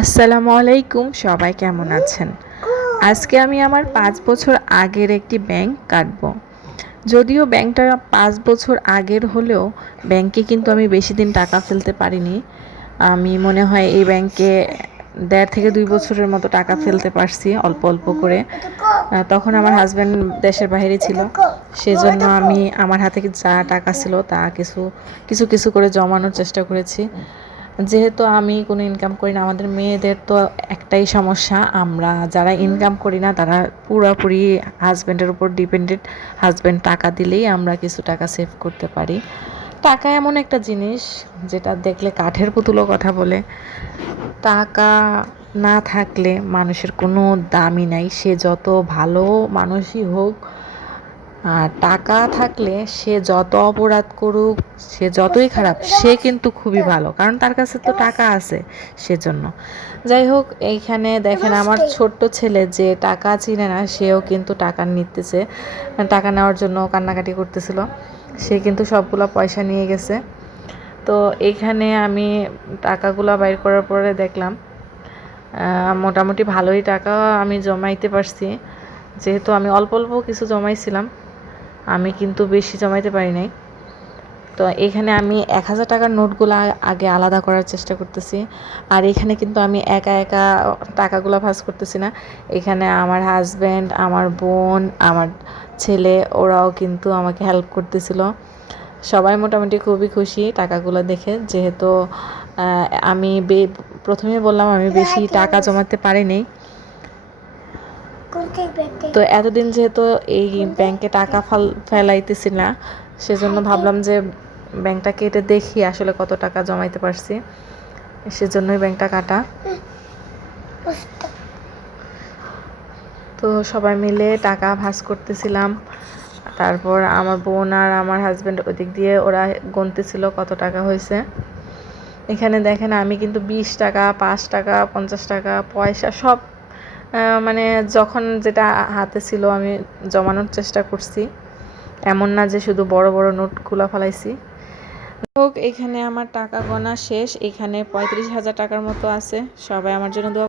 আসসালামু আলাইকুম, সবাই কেমন আছেন? আজকে আমি আমার ৫ বছর আগের একটি ব্যাংক কাটবো। যদিও ব্যাংকটা ৫ বছর আগের হলেও ব্যাংকে কিন্তু আমি বেশি দিন টাকা ফেলতে পারিনি। আমি মনে হয় এই ব্যাংকে ১.৫ থেকে ২ বছরের মতো টাকা ফেলতে পারছি অল্প অল্প করে। তখন আমার হাজব্যান্ড দেশের বাইরে ছিল, সেজন্য আমি আমার হাতে যা টাকা ছিল তা কিছু কিছু কিছু করে জমানোর চেষ্টা করেছি। যেহেতু আমি কোনো ইনকাম করি না, আমাদের মেয়েদের তো একটাই সমস্যা, আমরা যারা ইনকাম করি না তারা পুরোপুরি হাজব্যান্ডের উপর ডিপেন্ডেন্ট। হাজব্যান্ড টাকা দিলেই আমরা কিছু টাকা সেভ করতে পারি। টাকা এমন একটা জিনিস যেটা দেখলে কাঠের পুতুলও কথা বলে। টাকা না থাকলে মানুষের কোনো দামই নাই, সে যত ভালো মানুষই হোক। আর টাকা থাকলে সে যত অপরাধ করুক, সে যতই খারাপ, সে কিন্তু খুবই ভালো, কারণ তার কাছে তো টাকা আছে সেজন্য। যাই হোক, এইখানে দেখেন আমার ছোট্ট ছেলে যে টাকা চিনে না, সেও কিন্তু টাকা নিতেছে, টাকা নেওয়ার জন্য কান্নাকাটি করতেছিল। সে কিন্তু সবগুলো পয়সা নিয়ে গেছে। তো এইখানে আমি টাকাগুলো বাইর করার পরে দেখলাম মোটামুটি ভালোই টাকা আমি জমাইতে পারছি। যেহেতু আমি অল্প অল্প কিছু জমাইছিলাম, আমি কিন্তু বেশি জমাইতে পারি নাই। তো এখানে আমি ১,০০০ টাকার নোটগুলো আগে আলাদা করার চেষ্টা করতেছি। আর এখানে কিন্তু আমি একা একা টাকাগুলো ভাঁজ করতেছি না, এখানে আমার হাজব্যান্ড, আমার বোন, আমার ছেলে, ওরাও কিন্তু আমাকে হেল্প করতেছিল। সবাই মোটামুটি খুবই খুশি টাকাগুলো দেখে। যেহেতু আমি প্রথমে বললাম আমি বেশি টাকা জমাতে পারিনি, তো এতদিন যেহেতু এই ব্যাংকে টাকা ফেলাইতেছি না, সেজন্য ভাবলাম যে ব্যাংকটা কেটে দেখি আসলে কত টাকা জমাইতে পারছি, সেজন্যই ব্যাংকটা কাটা। তো সবাই মিলে টাকা ভাঁজ করতেছিলাম। তারপর আমার বোন আর আমার হাজব্যান্ড ওদিক দিয়ে ওরা গুনতেছিল কত টাকা হয়েছে। এখানে দেখেন আমি কিন্তু ২০ টাকা, ৫ টাকা, ৫০ টাকা পয়সা সব মানে যখন যেটা হাতে ছিল আমি জমানোর চেষ্টা করছি। এমন না যে শুধু বড় বড় নোটগুলো ফেলাইছি। হোক, এখানে আমার টাকা গোনা শেষ। এখানে ৩৫,০০০ টাকার মতো আছে। সবাই আমার জন্য দোয়া